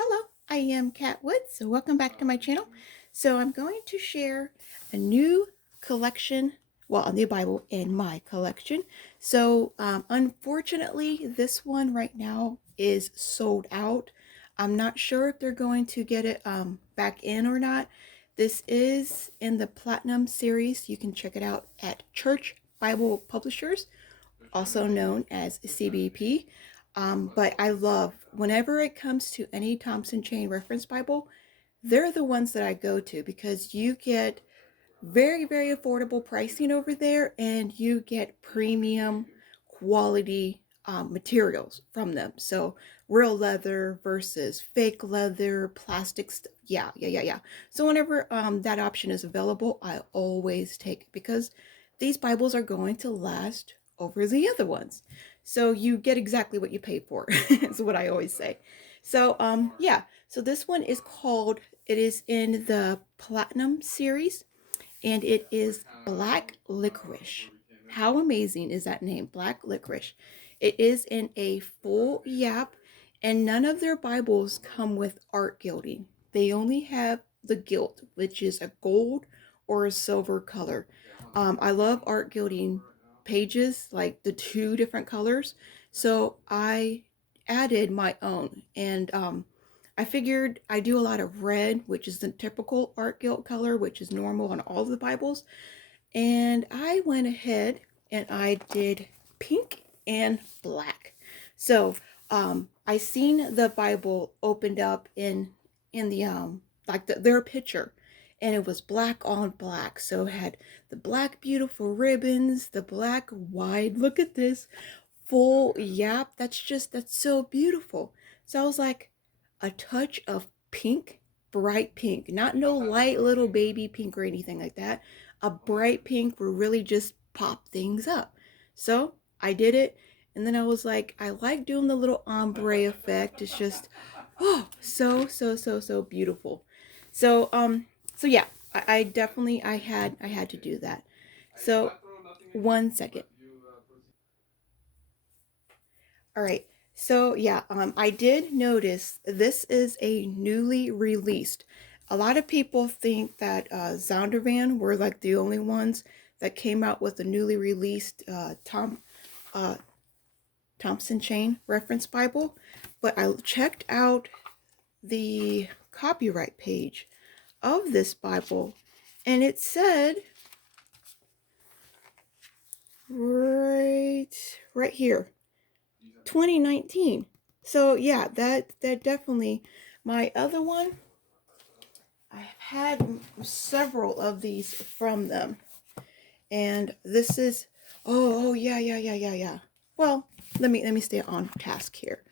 Hello, I am Kat Woods, so welcome back to my channel. So I'm going to share a new collection, well, a new Bible in my collection. So unfortunately, this one right now is sold out. I'm not sure if they're going to get it back in or not. This is in the Platinum series. You can check it out at Church Bible Publishers, also known as CBP. But I love, whenever it comes to any Thompson Chain Reference Bible, they're the ones that I go to because you get very, very affordable pricing over there and you get premium quality materials from them. So real leather versus fake leather, plastic stuff. Yeah. So whenever that option is available, I always take it because these Bibles are going to last over the other ones. So you get exactly what you pay for, is what I always say. So yeah, so this one is called, it is in the Platinum series, and it is Black Licorice. How amazing is that name, Black Licorice? It is in a full yap, and none of their Bibles come with art gilding. They only have the gilt, which is a gold or a silver color. I love art gilding pages, like the two different colors. So I added my own, and I figured I do a lot of red, which is the typical art gilt color, which is normal on all of the Bibles. And I went ahead and I did pink and black. So I seen the Bible opened up in the like their picture, and it was black on black. So it had the black beautiful ribbons, the black wide. Look at this full yap. That's so beautiful. So I was like, a touch of pink, bright pink, not no light little baby pink or anything like that. A bright pink will really just pop things up. So I did it, and then I was like, I like doing the little ombre effect. It's just, oh, so beautiful. So so yeah, I definitely I had to do that. So 1 second. All right. So yeah, I did notice this is a newly released. A lot of people think that Zondervan were like the only ones that came out with a newly released uh, Thompson Chain Reference Bible, but I checked out the copyright page of this Bible, and it said right here, 2019. So yeah, that definitely. My other one, I've had several of these from them, and this is, oh yeah. Well, let me stay on task here.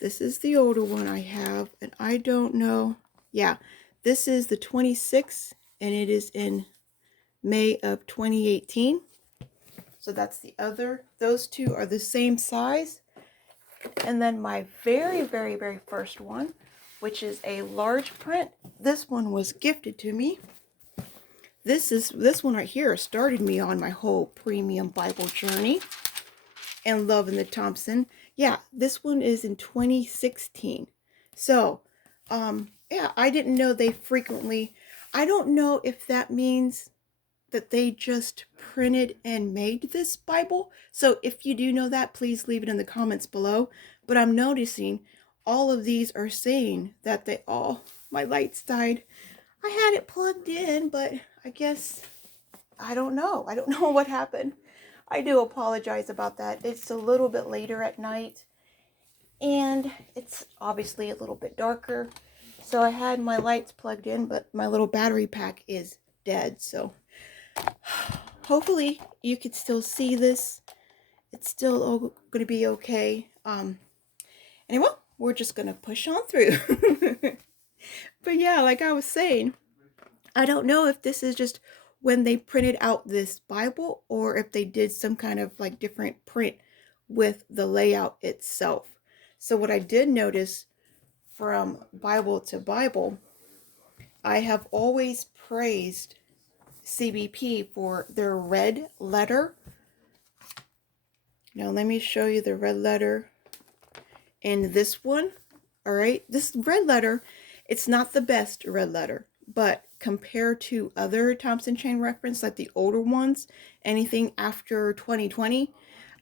This is the older one I have, and I don't know. Yeah, this is the 26th, and it is in May of 2018. So that's the other. Those two are the same size. And then my very first one, which is a large print. This one was gifted to me. This one right here started me on my whole premium Bible journey and loving the Thompson. Yeah, this one is in 2016. So, yeah, I didn't know they frequently. I don't know if that means that they just printed and made this Bible. So if you do know that, please leave it in the comments below. But I'm noticing all of these are saying that they all, my lights died. I had it plugged in, but I guess, I don't know. I don't know what happened. I do apologize about that. It's a little bit later at night, and it's obviously a little bit darker. So I had my lights plugged in, but my little battery pack is dead. So hopefully you could still see this. It's still going to be okay. Anyway, we're just going to push on through. But yeah, like I was saying, I don't know if this is just when they printed out this Bible or if they did some kind of like different print with the layout itself. So what I did notice from Bible to Bible, I have always praised CBP for their red letter. Now let me show you the red letter in this one. All right. This red letter, it's not the best red letter, but compared to other Thompson chain reference, like the older ones, anything after 2020,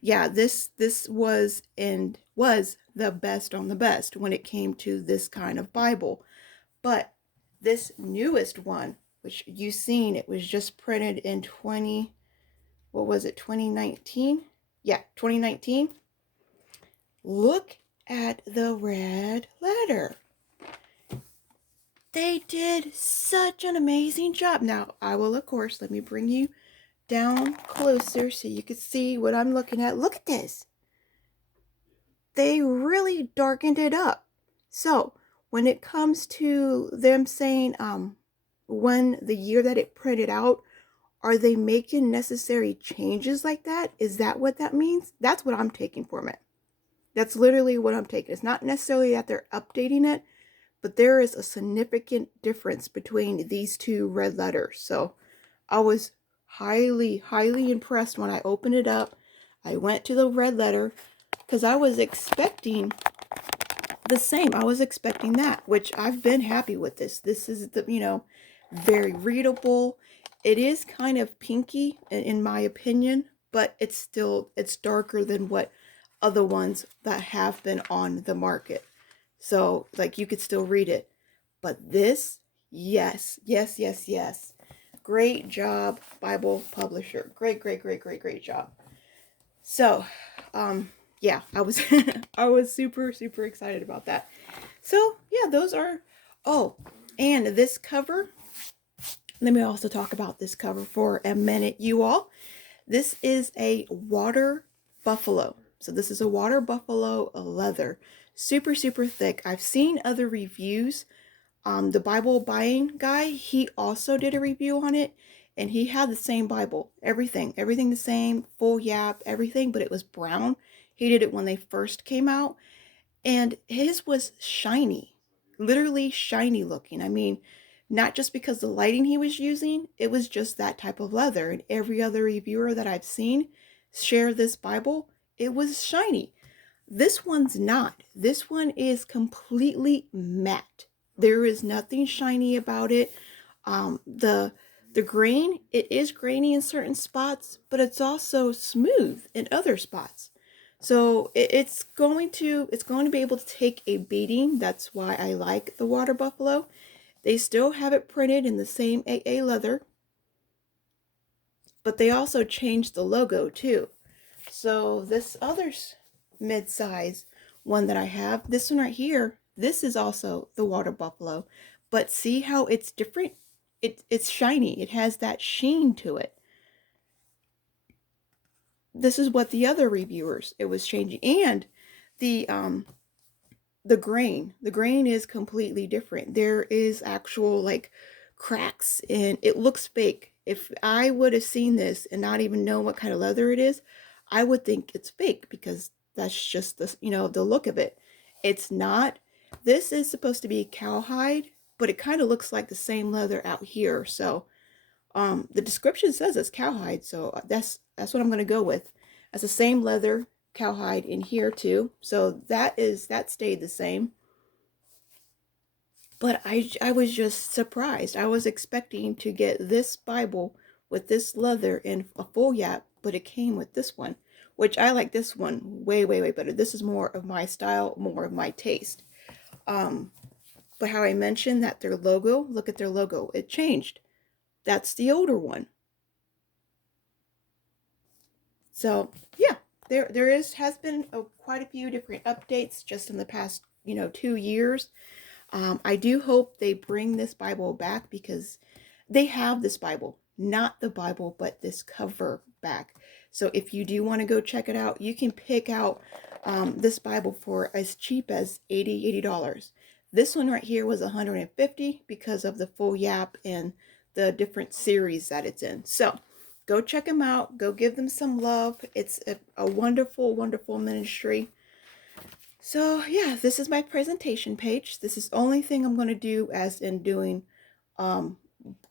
yeah, this was the best on the best when it came to this kind of Bible. But this newest one, which you've seen, it was just printed in 2019? Yeah, 2019. Look at the red letter. They did such an amazing job. Now, I will, of course, let me bring you down closer so you can see what I'm looking at. Look at this. They really darkened it up. So, when it comes to them saying when the year that it printed out, are they making necessary changes like that? Is that what that means? That's what I'm taking from it. That's literally what I'm taking. It's not necessarily that they're updating it, but there is a significant difference between these two red letters. So I was highly, highly impressed when I opened it up. I went to the red letter because I was expecting the same. I was expecting that, which I've been happy with this. This is very readable. It is kind of pinky in my opinion, but it's darker than what other ones that have been on the market. So like you could still read it. But this, yes, yes, yes, yes. Great job, Bible publisher. Great, great, great, great, great job. So, yeah, I was I was super, super excited about that. So yeah, those are, oh, and this cover, let me also talk about this cover for a minute, you all. This is a water buffalo. So this is a water buffalo leather. Super, super thick. I've seen other reviews. The Bible buying guy, he also did a review on it, and he had the same Bible. Everything the same, full yap, everything, but it was brown. He did it when they first came out, and his was shiny, literally shiny looking. I mean, not just because the lighting he was using, it was just that type of leather. And every other reviewer that I've seen share this Bible, it was shiny. This one's not. This one is completely matte. There is nothing shiny about it. The grain, it is grainy in certain spots, but it's also smooth in other spots. So it's going to be able to take a beating. That's why I like the water buffalo. They still have it printed in the same AA leather, but they also changed the logo too. So this other mid-size one that I have, this one right here, this is also the water buffalo, but see how it's different? It's shiny. It has that sheen to it. This is what the other reviewers, it was changing. And the the grain is completely different. There is actual like cracks and it looks fake. If I would have seen this and not even know what kind of leather it is, I would think it's fake because that's just the the look of it. It's not. This is supposed to be cowhide, but it kind of looks like the same leather out here. So the description says it's cowhide, so that's what I'm going to go with. It's the same leather cowhide in here too, so that stayed the same. But I was just surprised. I was expecting to get this Bible with this leather in a full yap, but it came with this one, which I like this one way, way, way better. This is more of my style, more of my taste. But how I mentioned that their logo, look at their logo, it changed. That's the older one. So yeah, there has been quite a few different updates just in the past 2 years. I do hope they bring this Bible back because they have this Bible, not the Bible, but this cover back. So if you do want to go check it out, you can pick out this Bible for as cheap as $80. This one right here was $150 because of the full yap and the different series that it's in. So go check them out. Go give them some love. It's a wonderful, wonderful ministry. So yeah, this is my presentation page. This is the only thing I'm going to do as in doing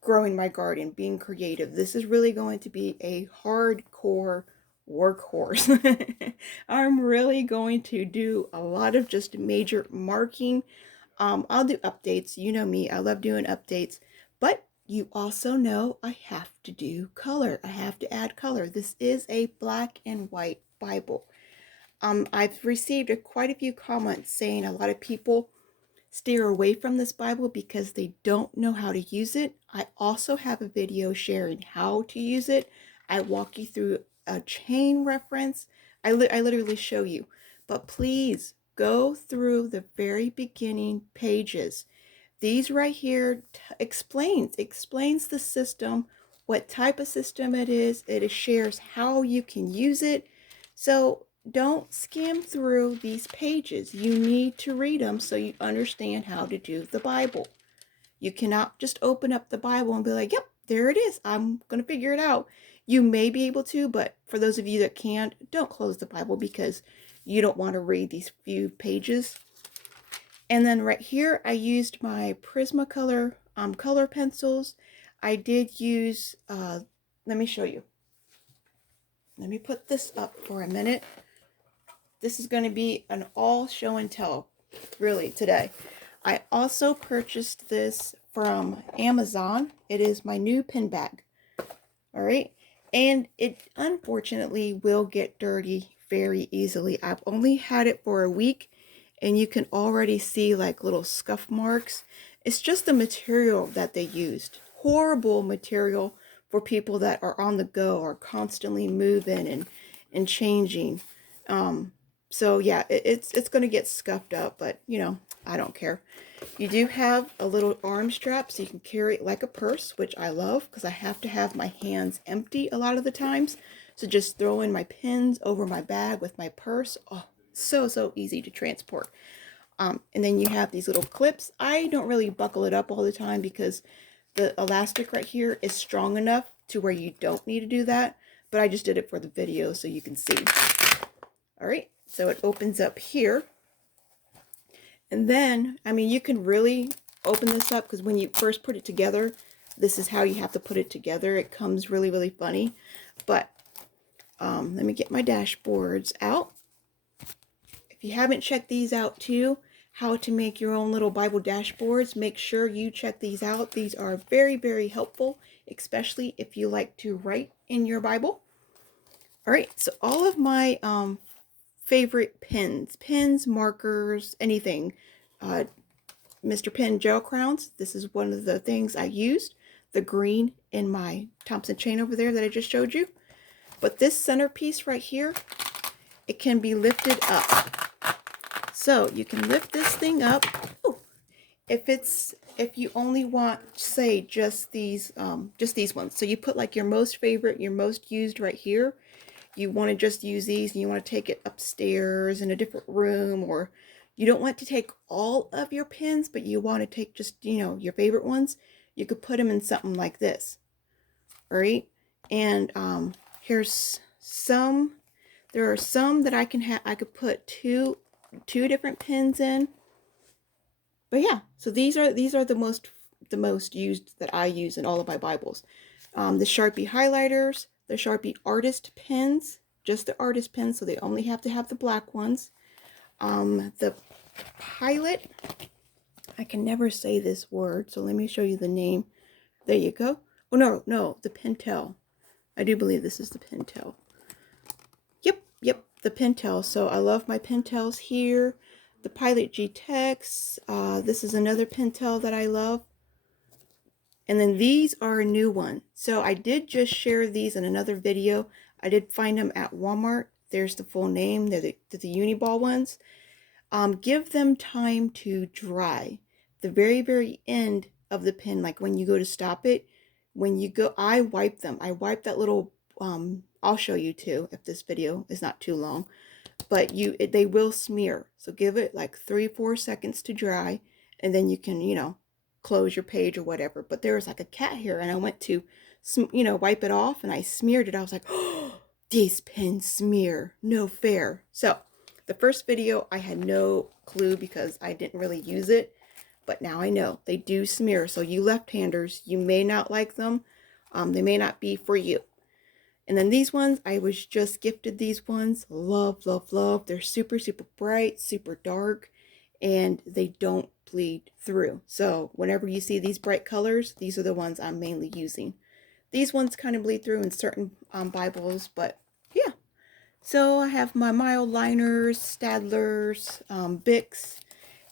growing my garden, being creative. This is really going to be a hardcore workhorse. I'm really going to do a lot of just major marking. I'll do updates. You know me, I love doing updates, but you also know I have to do color. I have to add color. This is a black and white Bible. I've received quite a few comments saying a lot of people steer away from this Bible because they don't know how to use it. I also have a video sharing how to use it. I walk you through a chain reference. I literally show you. But please go through the very beginning pages. These right here explains the system, what type of system it is. It shares how you can use it. So don't skim through these pages. You need to read them so you understand how to do the Bible. You cannot just open up the Bible and be like, yep, there it is. I'm going to figure it out. You may be able to, but for those of you that can't, don't close the Bible because you don't want to read these few pages. And then right here, I used my Prismacolor color pencils. I did use, let me show you. Let me put this up for a minute. This is going to be an all show and tell, really, today. I also purchased this from Amazon. It is my new pen bag. All right. And it unfortunately will get dirty very easily. I've only had it for a week and you can already see like little scuff marks. It's just the material that they used. Horrible material for people that are on the go or constantly moving and changing. So yeah, it's going to get scuffed up, but you know, I don't care. You do have a little arm strap so you can carry it like a purse, which I love because I have to have my hands empty a lot of the times. So just throw in my pins over my bag with my purse. Oh, so easy to transport. And then you have these little clips. I don't really buckle it up all the time because the elastic right here is strong enough to where you don't need to do that. But I just did it for the video so you can see. All right, so it opens up here. And then, I mean, you can really open this up because when you first put it together, this is how you have to put it together. It comes really funny. But let me get my dashboards out. If you haven't checked these out too, how to make your own little Bible dashboards, make sure you check these out. These are very helpful, especially if you like to write in your Bible. All right, so all of my favorite pens, markers, anything. Mr. Pen gel crowns. This is one of the things I used. The green in my Thompson chain over there that I just showed you. But this centerpiece right here, it can be lifted up. So you can lift this thing up. Ooh, if you only want, say, just these ones. So you put like your most favorite, your most used right here. You want to just use these and you want to take it upstairs in a different room, or you don't want to take all of your pens, but you want to take just, you know, your favorite ones. You could put them in something like this. All right. And here's some. There are some that I could put two different pens in. But yeah, so these are the most used that I use in all of my Bibles. The Sharpie Highlighters, the Sharpie Artist Pens, just the Artist Pens, so they only have to have the black ones. The Pilot, I can never say this word, so let me show you the name. There you go. Oh, no, the Pentel. I do believe this is the Pentel. Yep, the Pentel. So I love my Pentels here. The Pilot G-Tex. This is another Pentel that I love. And then these are a new one. So I did just share these in another video. I did find them at Walmart. There's the full name. They're the Uniball ones. Give them time to dry. The very end of the pen, like when you go to stop it, when you go, I wipe them. I wipe that little, I'll show you too if this video is not too long. But they will smear. So give it like 3-4 seconds to dry, and then you can, you know, close your page or whatever. But there was like a cat here, and I went to, you know, wipe it off, and I smeared it. I was like, oh, these pens smear. No fair. So the first video, I had no clue because I didn't really use it. But now I know they do smear. So you left-handers, you may not like them. They may not be for you. And then these ones, I was just gifted these ones. Love, love, love. They're super, super bright, super dark, and they don't bleed through. So whenever you see these bright colors, these are the ones I'm mainly using. These ones kind of bleed through in certain Bibles, but yeah. So I have my mild liners, Stadlers, Bics.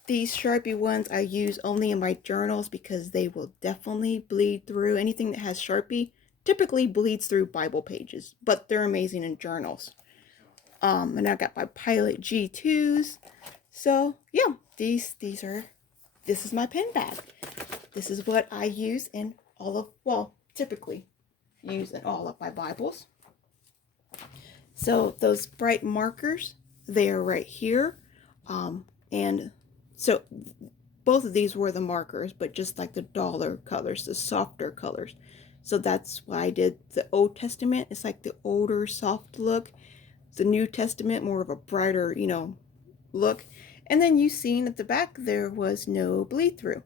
These Sharpie ones I use only in my journals because they will definitely bleed through. Anything that has Sharpie typically bleeds through Bible pages, but they're amazing in journals. And I got my Pilot G2s. So yeah, this is my pen bag. This is what I use in all of, well, typically use in all of my Bibles. So those bright markers, they are right here. And so both of these were the markers, but just like the duller colors, the softer colors. So that's why I did the Old Testament. It's like the older, soft look. The New Testament, more of a brighter, look. And then you seen at the back there was no bleed through.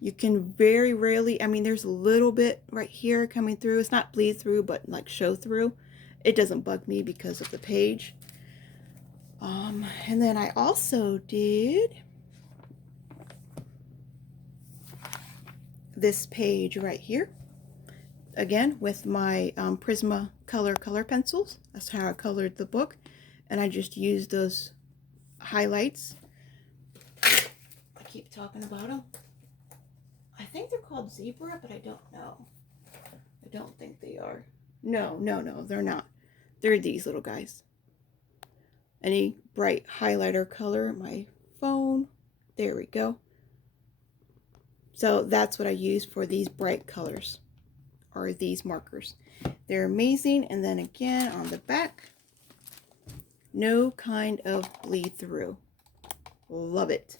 You can very rarely, I mean, there's a little bit right here coming through. It's not bleed through, but like show through. It doesn't bug me because of the page. And then I also did this page right here. Again, with my Prismacolor color pencils. That's how I colored the book. And I just used those highlights. I keep talking about them. I think they're called Zebra, but I don't know. I don't think they are. No, they're not. They're these little guys. Any bright highlighter color, my phone. There we go. So that's what I use for these bright colors, or these markers. They're amazing. And then again on the back, no kind of bleed through. Love it.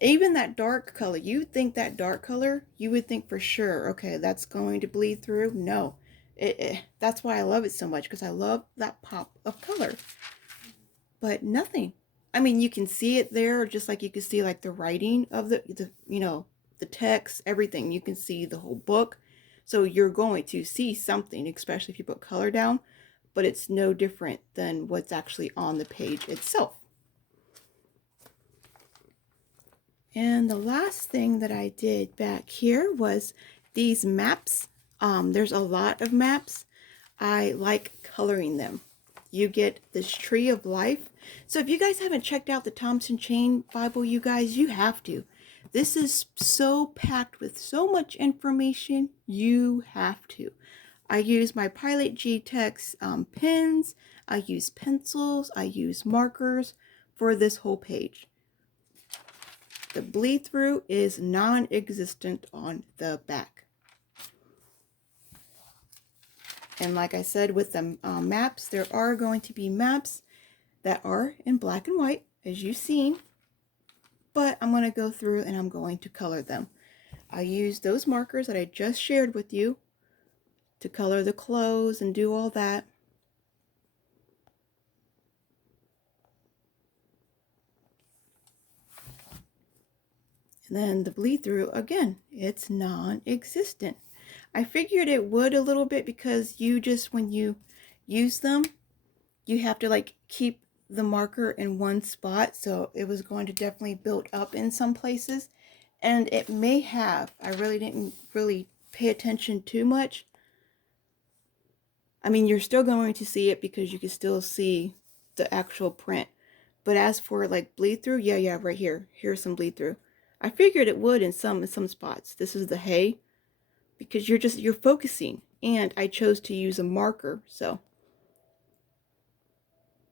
Even that dark color, you would think that dark color, you would think for sure, okay, that's going to bleed through. No, that's why I love it so much, because I love that pop of color. But nothing. I mean, you can see it there, just like you can see like the writing of the the text, everything. You can see the whole book. So you're going to see something, especially if you put color down, but it's no different than what's actually on the page itself. And the last thing that I did back here was these maps. There's a lot of maps. I like coloring them. You get this tree of life. So if you guys haven't checked out the Thompson Chain Bible, you guys, you have to. This is so packed with so much information. You have to. I use my Pilot G-Tex pens. I use pencils. I use markers for this whole page. The bleed through is non-existent on the back. And like I said, with the maps, there are going to be maps that are in black and white, as you've seen. But I'm going to go through and I'm going to color them. I use those markers that I just shared with you to color the clothes and do all that. And then the bleed through, again, it's non-existent. I figured it would a little bit because you just, when you use them, you have to like keep the marker in one spot. So it was going to definitely build up in some places. And it may have. I really didn't pay attention too much. I mean, you're still going to see it because you can still see the actual print. But as for like bleed through, yeah, right here. Here's some bleed through. I figured it would in some spots. This is the hay because you're focusing, and I chose to use a marker. So,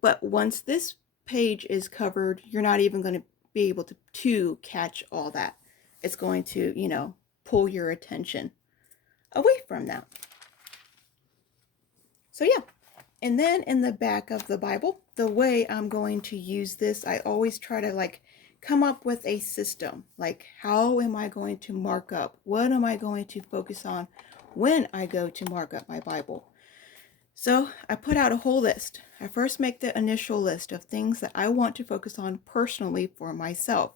but once this page is covered, you're not even going to be able to catch all that. It's going to, pull your attention away from that. So yeah. And then in the back of the Bible, the way I'm going to use this, I always try to like come up with a system. Like, how am I going to mark up? What am I going to focus on when I go to mark up my Bible? So I put out a whole list. I first make the initial list of things that I want to focus on personally for myself.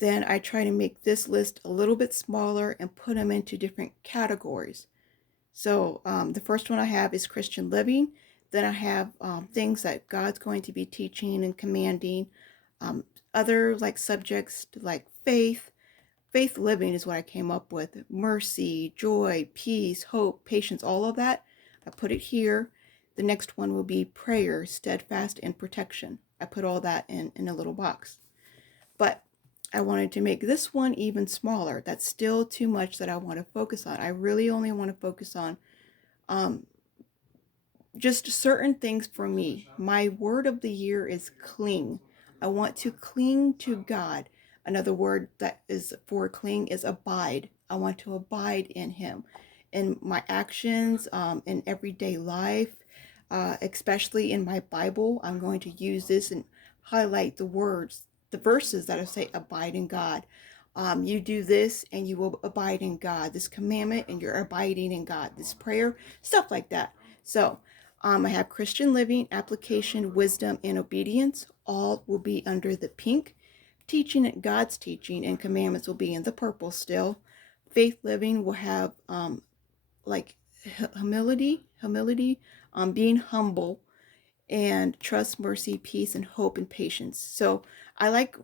Then I try to make this list a little bit smaller and put them into different categories. So the first one I have is Christian living. Then I have things that God's going to be teaching and commanding. Um, Other like subjects like faith. Faith living is what I came up with. Mercy, joy, peace, hope, patience, all of that. I put it here. The next one will be prayer, steadfast, and protection. I put all that in a little box. But I wanted to make this one even smaller. That's still too much that I want to focus on. I really only want to focus on um, just certain things for me. My word of the year is cling. I want to cling to God. Another word that is for cling is abide. I want to abide in Him, in my actions, in everyday life, especially in my Bible. I'm going to use this and highlight the words, the verses that say abide in God. You do this and you will abide in God. This commandment and you're abiding in God. This prayer, stuff like that. So I have Christian living, application, wisdom, and obedience. All will be under the pink. Teaching, God's teaching and commandments will be in the purple still. Faith living will have like humility, being humble, and trust, mercy, peace, and hope and patience. So I like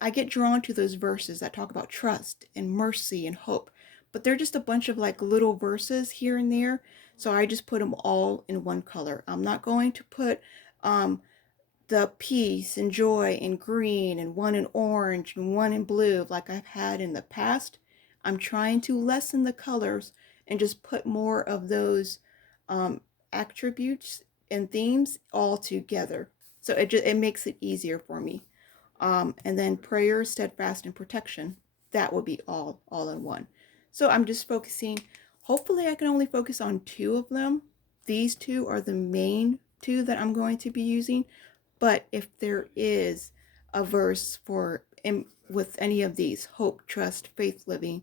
I get drawn to those verses that talk about trust and mercy and hope, but they're just a bunch of like little verses here and there. So I just put them all in one color. I'm not going to put the peace and joy in green and one in orange and one in blue like I've had in the past. I'm trying to lessen the colors and just put more of those um, attributes and themes all together. So it makes it easier for me. And then prayer, steadfast, and protection. That will be all in one. So I'm just focusing. Hopefully, I can only focus on two of them. These two are the main two that I'm going to be using. But if there is a verse with any of these, hope, trust, faith living,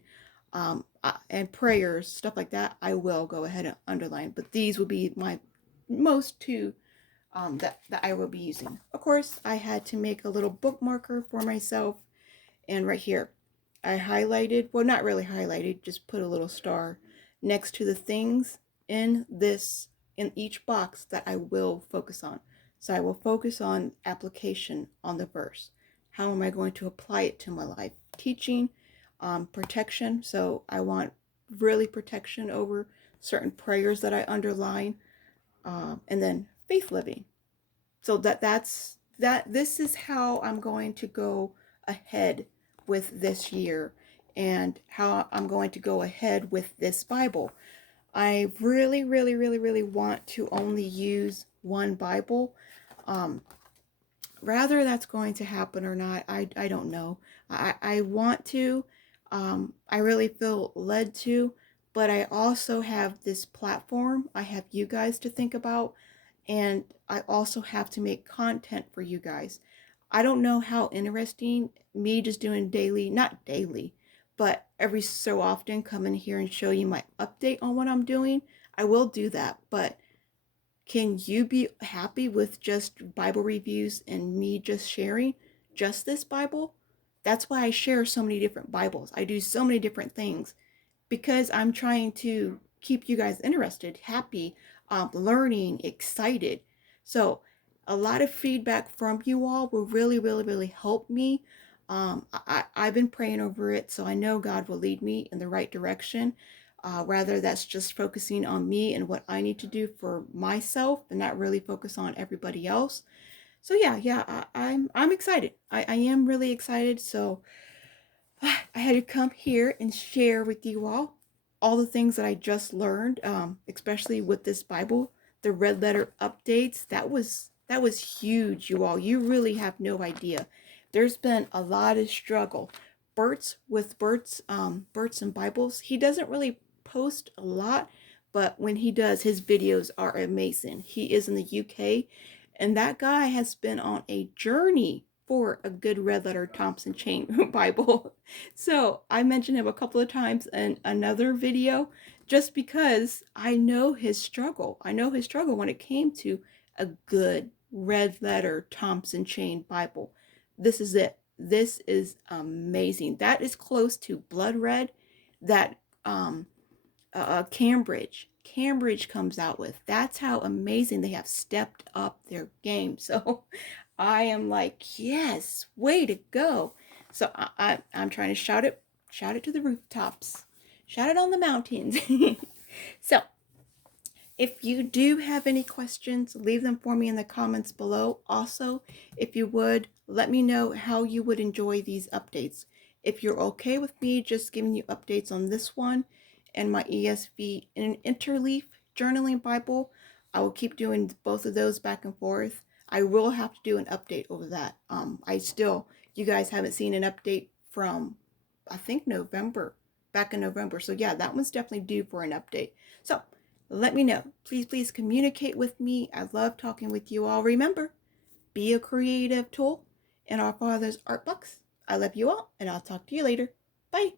and prayers, stuff like that, I will go ahead and underline. But these will be my most two that I will be using. Of course, I had to make a little bookmarker for myself. And right here, I highlighted, well, not really highlighted, just put a little star next to the things in each box that I will focus on. So I will focus on application on the verse. How am I going to apply it to my life? Teaching, protection. So I want really protection over certain prayers that I underline, and then faith living. So this is how I'm going to go ahead with this year and how I'm going to go ahead with this Bible. I really want to only use one Bible. Whether that's going to happen or not, I don't know. I want to. I really feel led to, but I also have this platform. I have you guys to think about, and I also have to make content for you guys. I don't know how interesting me just doing daily, not daily, but every so often come in here and show you my update on what I'm doing. I will do that, but can you be happy with just Bible reviews and me just sharing just this Bible? That's why I share so many different Bibles. I do so many different things because I'm trying to keep you guys interested, happy, learning, excited. So a lot of feedback from you all will really help me. I've been praying over it, so I know God will lead me in the right direction. Rather, that's just focusing on me and what I need to do for myself, and not really focus on everybody else. So I'm excited. I am really excited. So I had to come here and share with you all the things that I just learned, especially with this Bible, the red letter updates. That was huge, you all. You really have no idea. There's been a lot of struggle. Bert's and Bibles. He doesn't really post a lot, but when he does, his videos are amazing. He is in the UK, and that guy has been on a journey for a good red letter Thompson chain Bible. So I mentioned him a couple of times in another video just because I know his struggle. I know his struggle when it came to a good red letter Thompson chain Bible. This is it. This is amazing. That is close to blood red. That Cambridge comes out with. That's how amazing they have stepped up their game. So I am like, yes, way to go. So I'm trying to shout it to the rooftops, shout it on the mountains. So if you do have any questions, leave them for me in the comments below. Also, if you would, let me know how you would enjoy these updates. If you're okay with me just giving you updates on this one and my ESV and Interleaf journaling Bible, I will keep doing both of those back and forth. I will have to do an update over that. You guys haven't seen an update from, I think, back in November. So yeah, that one's definitely due for an update. So let me know. Please communicate with me. I love talking with you all. Remember, be a creative tool in our Father's art box. I love you all, and I'll talk to you later. Bye.